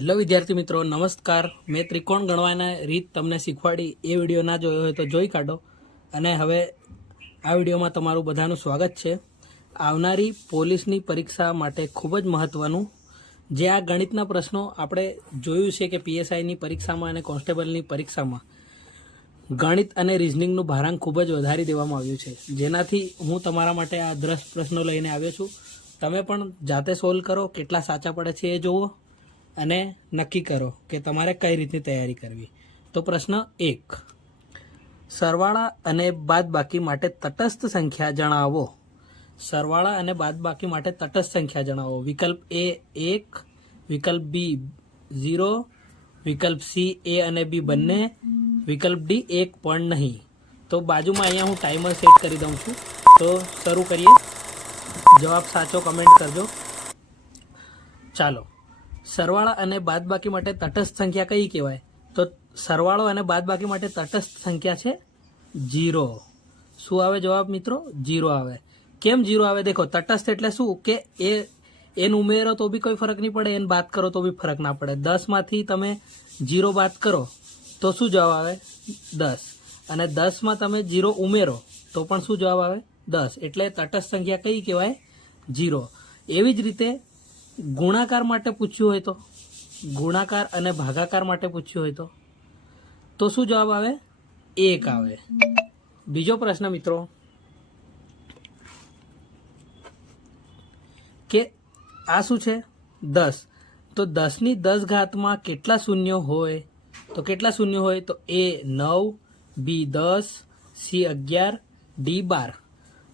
Hello વિદ્યાર્થી મિત્રો, નમસ્કાર. મેં ત્રિકોણ ગણવાના રીત તમને શીખવાડી. એ વિડીયો ના જોયો હોય તો જોઈ કાઢો. અને હવે આ વિડીયોમાં તમારું બધાનું સ્વાગત છે. આવનારી પોલીસની પરીક્ષા માટે ખૂબ જ મહત્ત્વનું જે આ ગણિતના પ્રશ્નો આપણે જોયું છે કે પીએસઆઈની પરીક્ષામાં અને કોન્સ્ટેબલની પરીક્ષામાં ગણિત અને રિઝનિંગનું ભારણ ખૂબ જ વધારી દેવામાં આવ્યું છે, જેનાથી હું તમારા માટે આ 10 પ્રશ્નો લઈને આવ્યો છું. તમે પણ જાતે સોલ્વ કરો, કેટલા સાચા પડે છે એ જુઓ અને નક્કી કરો કે તમારે કઈ રીતની તૈયારી કરવી. તો પ્રશ્ન 1, સરવાળા અને બાદબાકી માટે તટસ્થ સંખ્યા જણાવો. સરવાળા અને બાદબાકી માટે તટસ્થ સંખ્યા જણાવો. વિકલ્પ A 1, વિકલ્પ B 0, વિકલ્પ C A અને B બંને, વિકલ્પ D 1 પણ નહીં. તો બાજુમાં અહીંયા હું ટાઈમર સેટ કરી દઉં છું. તો શરૂ કરીએ. જવાબ સાચો કમેન્ટ કરજો. ચાલો, સરવાળા અને બાદબાકી માટે તટસ્થ સંખ્યા કઈ કહેવાય? તો સરવાળો અને બાદબાકી માટે તટસ્થ સંખ્યા છે 0. શું આવે જવાબ મિત્રો? 0 આવે. કેમ 0 આવે? દેખો, તટસ્થ એટલે શું કે એને ઉમેરો તો બી કોઈ ફરક નહીં પડે, એને બાદ કરો તો બી ફરક ના પડે. 10માંથી તમે 0 બાદ કરો તો શું જવાબ આવે? 10. અને 10માં તમે 0 ઉમેરો તો પણ શું જવાબ આવે? 10. એટલે તટસ્થ સંખ્યા કઈ કહેવાય? 0. એવી જ રીતે ગુણાકાર માટે પૂછ્યું હોય તો, ગુણાકાર અને ભાગાકાર માટે પૂછ્યું હોય તો શું જવાબ આવે? 1 આવે. બીજો પ્રશ્ન મિત્રો કે આ શું છે? 10. તો 10ની 10 ઘાતમાં કેટલા શૂન્ય હોય? તો કેટલા શૂન્ય હોય? તો A 9, B 10, C 11, D 12.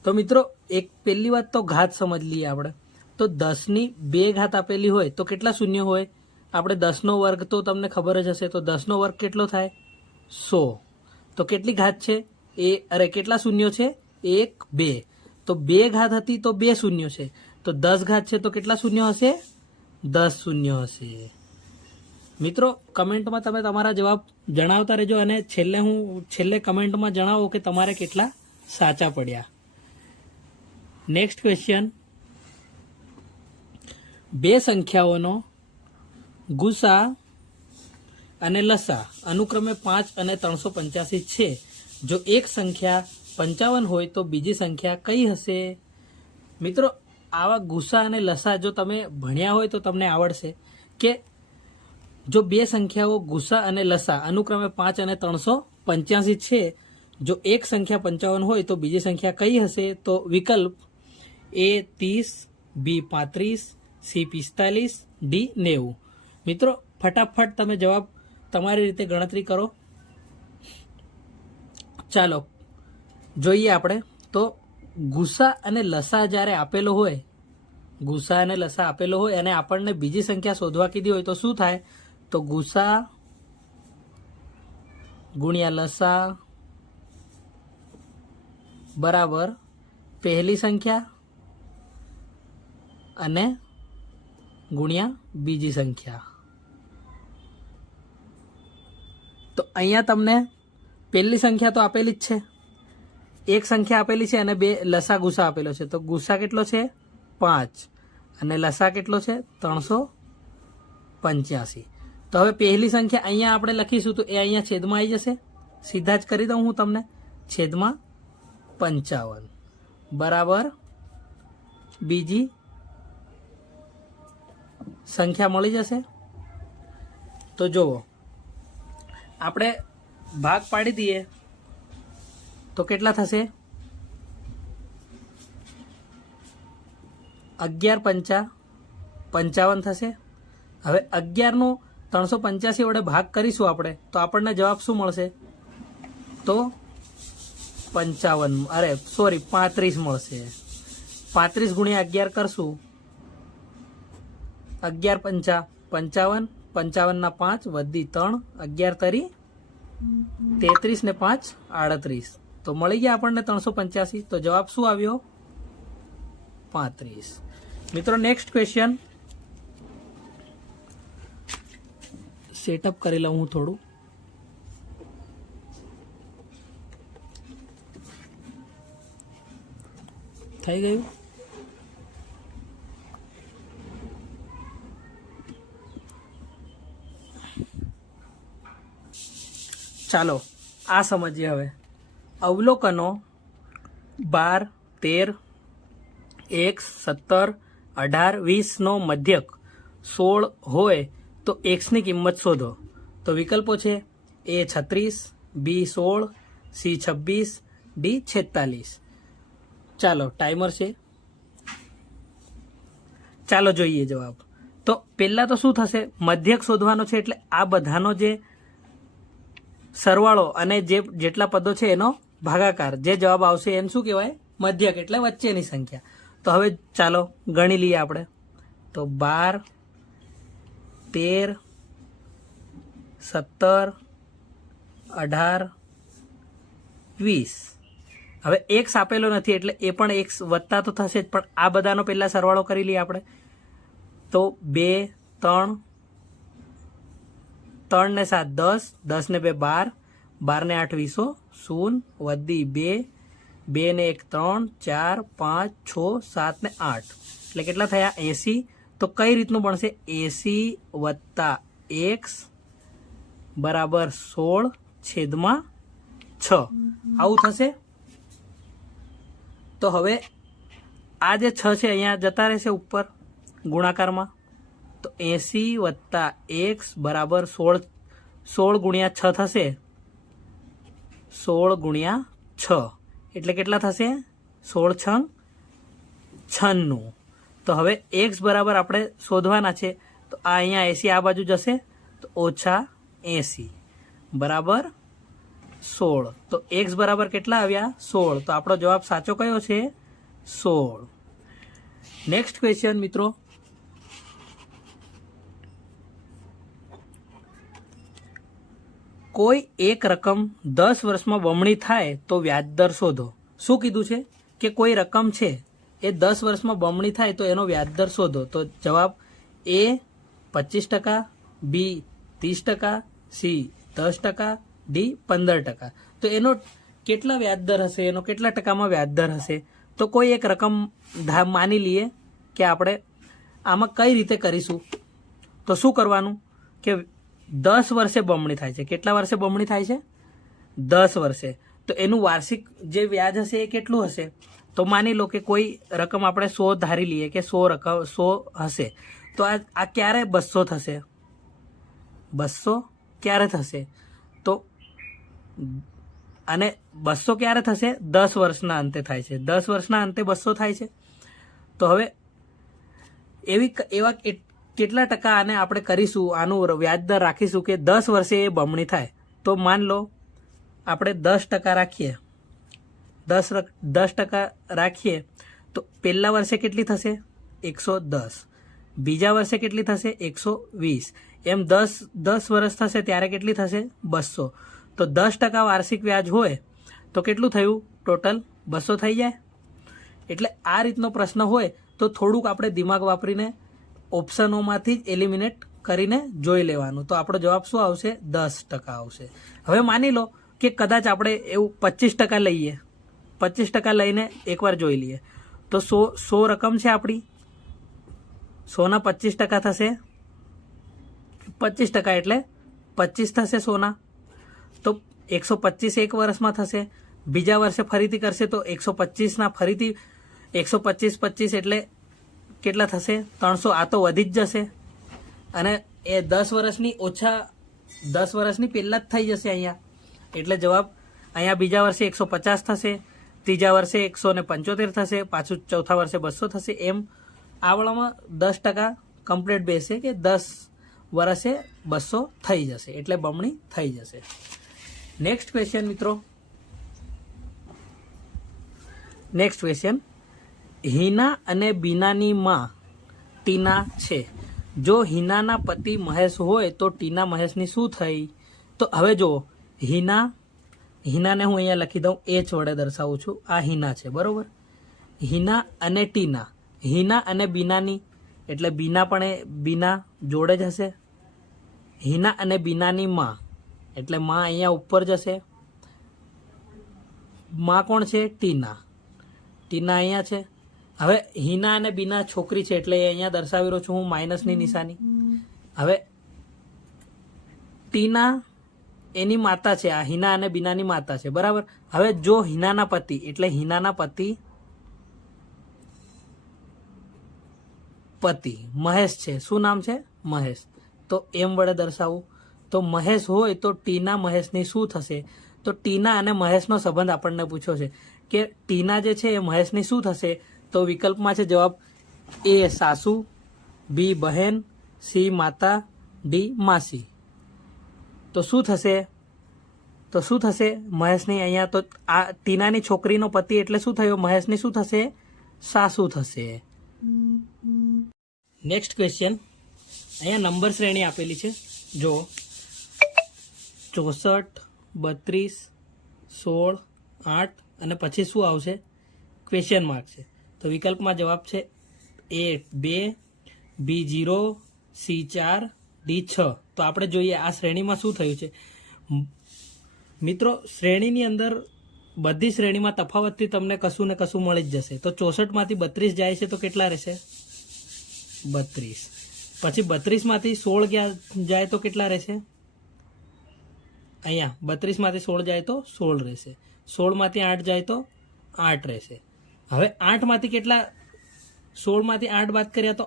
તો મિત્રો એક પહેલી વાત તો ઘાત સમજ લઈએ આપણે. તો 10ની 2 ઘાત આપેલી હોય તો કેટલા શૂન્ય હોય? આપણે 10નો વર્ગ તો તમને ખબર જ હશે. તો 10નો વર્ગ કેટલો થાય? 100. તો કેટલી ઘાત છે? કેટલા શૂન્ય છે? 1, 2. તો 2 ઘાત હતી તો 2 શૂન્ય છે. તો 10 ઘાત છે તો કેટલા શૂન્ય હશે? 10 શૂન્ય હશે. મિત્રો કમેન્ટમાં તમે તમારા જવાબ જણાવતા રહેજો અને છેલ્લે કમેન્ટમાં જણાવો કે તમારે કેટલા સાચા પડ્યા. નેક્સ્ટ ક્વેશ્ચન, બે સંખ્યાઓનો ગુસા અને લસા અનુક્રમે 5 અને 385 છે. જો એક સંખ્યા 55 હોય તો બીજી સંખ્યા કઈ હશે? મિત્રો આવા ગુસા અને લસા જો તમે ભણ્યા હોય તો તમને આવડશે કે જો બે સંખ્યાઓ ગુસા અને લસા અનુક્રમે 5 અને 385 છે, જો એક સંખ્યા 55 હોય તો બીજી સંખ્યા કઈ હશે? તો વિકલ્પ A 30, B 35, C 45, D 90. મિત્રો ફટાફટ તમે જવાબ તમારી રીતે ગણતરી કરો. ચાલો જોઈએ આપણે. તો ગુસા અને લસા જ્યારે આપેલો હોય, ગુસા અને લસા આપેલો હોય અને આપણને બીજી સંખ્યા શોધવા કીધી હોય તો શું થાય? તો ગુસા ગુણ્યા લસા બરાબર પહેલી સંખ્યા અને ગુણ્યા બીજી સંખ્યા. તો અહીંયા તમને પહેલી સંખ્યા તો આપેલી જ છે, એક સંખ્યા આપેલી છે અને બે લસા ગુસા આપેલો છે. તો ગુસા કેટલો છે? 5 અને લસા કેટલો છે? 385. તો હવે પહેલી સંખ્યા અહીંયા આપણે લખીશું તો એ અહીંયા છેદમાં આવી જશે. સીધા જ કરી દઉં હું તમને. છેદમાં 55 બરાબર બીજી સંખ્યા મળી જશે. તો જુઓ, આપણે ભાગ પાડી દઈએ તો કેટલા થશે? 11 પંચા 55 થશે. હવે 11નો 385 વડે ભાગ કરીશું આપણે તો આપણને જવાબ શું મળશે? તો 35 મળશે. 35 ગુણ્યા 11 કરશું. 11 પંચા 55, 55ના 5 વધી 3, 11 તરી 33 ને 5 38. તો મળી ગયા આપણને 385. તો જવાબ શું આવ્યો? 35. મિત્રો નેક્સ્ટ ક્વેશ્ચન સેટઅપ કરી લઉં હું થોડું. થઈ ગયું? ચાલો આ સમજીએ હવે. અવલોકનો 12, 13, 1, 17, 18, 20 નો મધ્યક 16 હોય તો એક્સની કિંમત શોધો. તો વિકલ્પો છે A 36, B 16, C 26, D 46. ચાલો ટાઈમર છે, ચાલો જોઈએ જવાબ. તો પહેલા તો શું થશે, મધ્યક શોધવાનો છે એટલે આ બધાનો જે સરવાળો અને જેટલા પદો છે એનો ભાગાકાર, જે જવાબ આવશે એને શું કહેવાય, મધ્યક એટલે વચ્ચેની સંખ્યા. તો હવે ચાલો ગણી લઈએ આપણે. તો 12, 13, 17, 18, 20. હવે એક્સ આપેલો નથી એટલે એ પણ એક્સ વત્તા તો થશે જ, પણ આ બધાનો પહેલા સરવાળો કરી લઈએ આપણે. તો 2, 3, 3 ને 7 10, 10 ને 2 12, 12 ને 8 20, 0 વધી 2, 2 ને 1 3, 4, 5, 6, 7 ને 8 એટલે કેટલા થયા 80. તો કઈ રીતનું બનશે, 80 વત્તા એક્સ બરાબર 16/6 આવું થશે. તો હવે આ જે 6 છે અહીંયા જતા રહેશે ઉપર ગુણાકારમાં. તો 80 વત્તા એક્સ બરાબર 16 ગુણ્યા 6 થશે. 16 ગુણ્યા 6 એટલે કેટલા થશે, 16 × 96. તો હવે એક્સ બરાબર આપણે શોધવાના છે. તો આ અહીંયા 80 આ બાજુ જશે તો -80 બરાબર 16. તો એક્સ બરાબર કેટલા આવ્યા 16. તો આપણો જવાબ સાચો કયો છે 16. નેક્સ્ટ ક્વેશ્ચન મિત્રો, કોઈ એક રકમ 10 વર્ષમાં બમણી થાય તો વ્યાજ દર શોધો. શું કીધું છે કે કોઈ રકમ છે એ 10 વર્ષમાં બમણી થાય તો એનો વ્યાજ દર શોધો. તો જવાબ A 25%, B 30%, C 10%, D 15%. તો એનો કેટલા વ્યાજ દર હશે, એનો કેટલા ટકામાં વ્યાજ દર હશે. તો કોઈ એક રકમ માની લઈએ કે આપણે આમાં કઈ રીતે કરીશું. તો શું કરવાનું કે 10 વર્ષે બમણી થાય છે. કેટલા વર્ષે બમણી થાય છે 10 વર્ષે. તો એનું વાર્ષિક જે વ્યાજ હશે એ કેટલું હશે. તો માની લો કે કોઈ રકમ આપણે 100 ધારી લઈએ કે 100 હશે. તો આ ક્યારે 200 થશે, 200 ક્યારે થશે. તો અને 200 ક્યારે થશે, 10 વર્ષના અંતે થાય છે. 10 વર્ષના અંતે 200 થાય છે. તો હવે એવા કેટલા ટકા આને આપણે કરીશું, આનું વ્યાજ દર રાખીશું કે 10 વર્ષે એ બમણી થાય. તો માન લો આપણે 10% રાખીએ, 10% રાખીએ તો પહેલા વર્ષે કેટલી થશે 110, બીજા વર્ષે કેટલી થશે 120, એમ 10 વર્ષ થશે ત્યારે કેટલી થશે 200. તો 10% વાર્ષિક વ્યાજ હોય તો કેટલું થયું ટોટલ 200 થઈ જાય. એટલે આ રીતનો પ્રશ્ન હોય તો થોડુંક આપણે દિમાગ વાપરીને ઓપ્શનોમાંથી જ એલિમિનેટ કરીને જોઈ લેવાનું. તો આપણો જવાબ શું આવશે 10% આવશે. હવે માની લો કે કદાચ આપણે એવું 25% લઈએ, 25% લઈને એકવાર જોઈ લઈએ. તો 100 રકમ છે આપણી, 100ના 25% થશે, 25% એટલે 25 થશે 100ના. તો 125 એક વર્ષમાં થશે. બીજા વર્ષે ફરીથી કરશે તો 125ના ફરીથી 125 25 એટલે કેટલા થશે 300. આ તો વધી જ જશે અને એ 10 વર્ષની ઓછા 10 વર્ષની પહેલાં જ થઈ જશે અહીંયા. એટલે જવાબ અહીંયા બીજા વર્ષે 150 થશે, ત્રીજા વર્ષે 175 થશે, પાછું ચોથા વર્ષે 200 થશે. એમ આવડામાં 10% કમ્પ્લીટ બેસે કે 10 વર્ષે 200 થઈ જશે એટલે બમણી થઈ જશે. નેક્સ્ટ ક્વેશ્ચન મિત્રો, નેક્સ્ટ ક્વેશ્ચન, હિના અને બીનાની માં ટીના છે. જો હિનાના પતિ મહેશ હોય તો ટીના મહેશની શું થઈ. તો હવે જુઓ, હિનાને હું અહીંયા લખી દઉં, H વડે દર્શાવું છું. આ હિના છે બરોબર. હિના અને ટીના, હિના અને બીનાની એટલે બીના પણ બીના જોડે જ હશે. હિના અને બીનાની માં એટલે માં અહીંયા ઉપર જશે. માં કોણ છે ટીના, ટીના અહીંયા છે. હવે હિના અને બીના છોકરી છે એટલે અહીંયા દર્શાવી રહ્યો છું હું માઇનસની નિશાની. હવે ટીના એની માતા છે, આ હિના અને બીનાની માતા છે, બરાબર. હવે જો હિનાના પતિ એટલે હિનાના પતિ મહેશ છે. શું નામ છે? મહેશ. તો એમ વડે દર્શાવવું. તો મહેશ હોય તો ટીના મહેશની શું થશે? તો ટીના અને મહેશનો સંબંધ આપણને પૂછ્યો છે કે ટીના જે છે એ મહેશની શું થશે? તો વિકલ્પમાં છે જવાબ એ સાસુ, બી બહેન, સી માતા, ડી માસી. તો શું થશે? મહેશની અહીંયા તો આ ટીનાની છોકરીનો પતિ એટલે શું થયો? મહેશની શું થશે? સાસુ થશે. Next question. અહીંયા નંબર શ્રેણી આપેલી છે, જો 64, 32, 16, 8 અને પછી શું આવશે? ક્વેશ્ચન માર્ક છે. તો વિકલ્પમાં જવાબ છે એ 2, બી 0, સી 4, ડી 6. તો આપણે જોઈએ આ શ્રેણીમાં શું થયું છે. મિત્રો શ્રેણીની અંદર બધી શ્રેણીમાં તફાવતથી તમને કશું ને કશું મળી જ જશે. તો 64માંથી 32 જાય છે તો કેટલા રહેશે? 32. પછી 32માંથી 16 જાય તો કેટલા રહેશે? અહીંયા 32માંથી 16 જાય તો 16 રહેશે. 16માંથી 8 જાય તો 8 રહેશે. હવે 8માંથી કેટલા? 16માંથી 8 બાદ કર્યા તો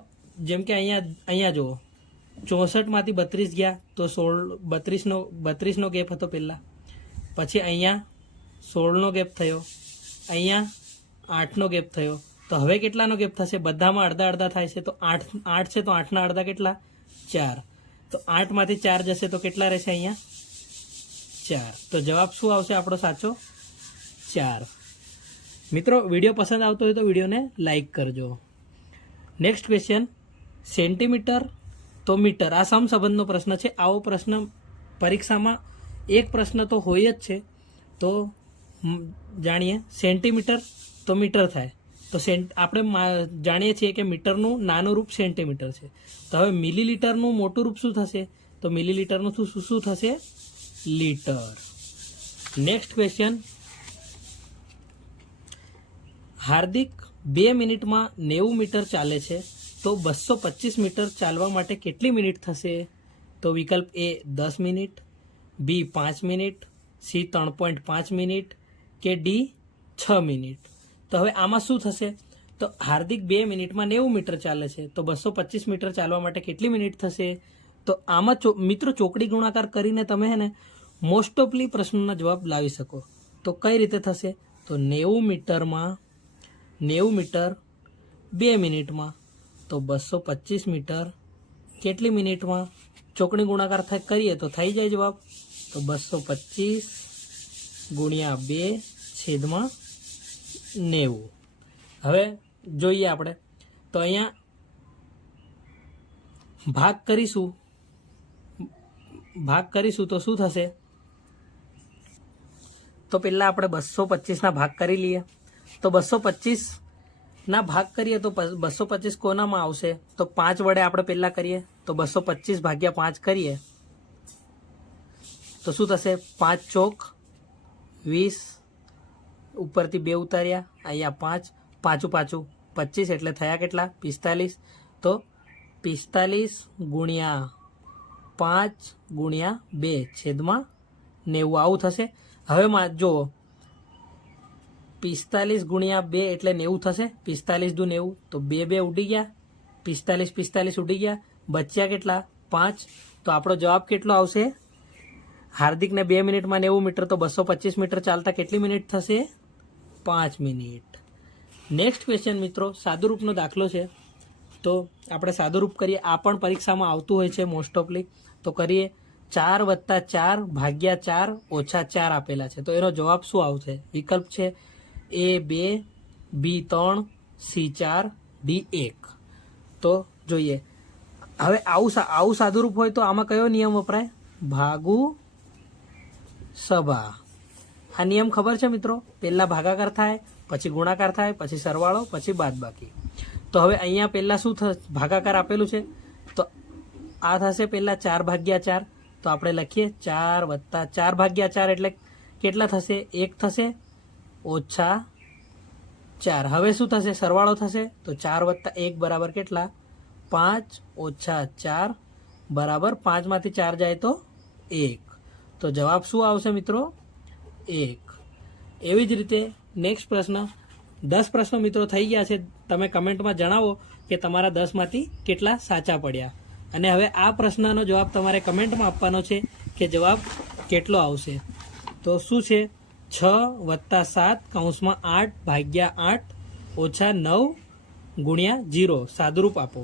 જેમ કે અહીંયા જુઓ 64માંથી 32 ગયા તો 32નો ગેપ હતો પહેલાં. પછી અહીંયા 16નો ગેપ થયો, અહીંયા 8નો ગેપ થયો. તો હવે કેટલાનો ગેપ થશે? બધામાં અડધા અડધા થાય છે. તો 8 છે તો 8ના અડધા કેટલા? 4. તો 8માંથી 4 જશે તો કેટલા રહેશે? અહીંયા 4. તો જવાબ શું આવશે આપણો સાચો? 4. મિત્રો વિડીયો પસંદ આવતો હોય તો વિડીયોને લાઈક કરજો. Next question. સેન્ટીમીટર તો મીટર, આ સમસંબંધનો પ્રશ્ન છે. આવો પ્રશ્ન પરીક્ષામાં એક પ્રશ્ન તો હોય જ છે. તો જાણીએ. સેન્ટીમીટર તો મીટર થાય. તો આપણે જાણીએ છીએ કે મીટરનું નાનું રૂપ સેન્ટીમીટર છે. તો હવે મિલીલીટરનું મોટું રૂપ શું થશે? તો મિલીલીટરનું શું થશે? લીટર. Next question. હાર્દિક 2 મિનિટમાં 90 મીટર ચાલે છે તો 225 મીટર ચાલવા માટે કેટલી મિનિટ થશે? તો વિકલ્પ એ 10 મિનિટ, બી 5 મિનિટ, સી 3.5 મિનિટ કે ડી 6 મિનિટ. તો હવે આમાં શું થશે? તો હાર્દિક 2 મિનિટમાં 90 મીટર ચાલે છે તો 225 મીટર ચાલવા માટે કેટલી મિનિટ થશે? તો આમાં મિત્રો ચોકડી ગુણાકાર કરીને તમે હે ને મોસ્ટ ઓફલી પ્રશ્નોના જવાબ લાવી શકો. તો કઈ રીતે થશે? તો 90 મીટર 2 મિનિટમાં, તો 225 મીટર કેટલી મિનિટમાં? ચોકડી ગુણાકાર કરીએ તો થઈ જાય જવાબ. તો 225 ગુણ્યા 2/90. હવે જોઈએ આપણે. તો અહીંયા ભાગ કરીશું તો શું થશે? તો પહેલાં આપણે 225ના ભાગ કરી લઈએ. તો 225ના ભાગ કરીએ તો 225 કોનામાં આવશે? તો 5 વડે આપણે પહેલાં કરીએ. તો 225 ભાગ્યા 5 કરીએ તો શું થશે? 5 ચોક 20, ઉપરથી 2 ઉતાર્યા, અહીંયા 5, પાછું 25 એટલે થયા કેટલા? 45. તો 45 ગુણ્યા 5 ગુણ્યા 2/90 આવું થશે. હવે જુઓ 45 ગુણ્યા 2 એટલે 90 થશે. 45 દુ 90 તો 2 ઉડી ગયા, 45 ઉડી ગયા, બચ્યા કેટલા? 5. તો આપણો જવાબ કેટલો આવશે? હાર્દિકને 2 મિનિટમાં 90 મીટર તો 225 મીટર ચાલતા કેટલી મિનિટ થશે? 5 મિનિટ. નેક્સ્ટ ક્વેશ્ચન મિત્રો, સાદુરૂપનો દાખલો છે. તો આપણે સાદુરૂપ કરીએ. આ પણ પરીક્ષામાં આવતું હોય છે મોસ્ટ ઓફલી. તો કરીએ. 4 + 4 ભાગ્યા 4 ઓછા 4 આપેલા છે. તો એનો જવાબ શું આવશે? વિકલ્પ છે એ 2, બી 3, સી 4, ડી 1. તો જોઈએ. હવે આવું સાદુરૂપ હોય તો આમાં કયો નિયમ વપરાય? ભાગુ સભા. આ નિયમ ખબર છે મિત્રો? પહેલાં ભાગાકાર થાય, પછી ગુણાકાર થાય, પછી સરવાળો, પછી બાદબાકી. તો હવે અહીંયા પહેલાં શું ભાગાકાર આપેલું છે? તો આ થશે પહેલાં 4 ભાગ્યા 4. તો આપણે લખીએ 4 + 4 ભાગ્યા 4 એટલે કેટલા થશે? 1 થશે ઓછા 4. હવે શું થશે? સરવાળો થશે. તો 4 + 1 બરાબર કેટલા? 5 ઓછા 4 બરાબર 5માંથી 4 જાય તો 1. તો જવાબ શું આવશે મિત્રો? 1. એવી જ રીતે નેક્સ્ટ પ્રશ્ન, 10 પ્રશ્નો મિત્રો થઈ ગયા છે. તમે કમેન્ટમાં જણાવો કે તમારા 10માંથી કેટલા સાચા પડ્યા. અને હવે આ પ્રશ્નનો જવાબ તમારે કમેન્ટમાં આપવાનો છે કે જવાબ કેટલો આવશે. તો શું છે? 6 + 7 કૌંસમાં 8 ભાગ્યા 8 ઓછા 9 ગુણ્યા 0 સાદુરૂપ આપો.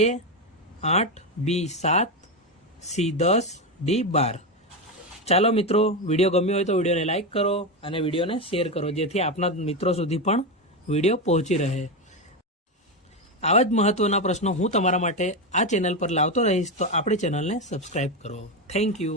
A 8, B 7, C 10, D 12. ચાલો મિત્રો, વિડીયો ગમ્યો હોય તો વિડીયોને લાઇક કરો અને વિડીયોને શેર કરો, જેથી આપના મિત્રો સુધી પણ વિડીયો પહોંચી રહે. આવા જ મહત્ત્વના પ્રશ્નો હું તમારા માટે આ ચેનલ પર લાવતો રહીશ, તો આપણી ચેનલને સબસ્ક્રાઈબ કરો. Thank you.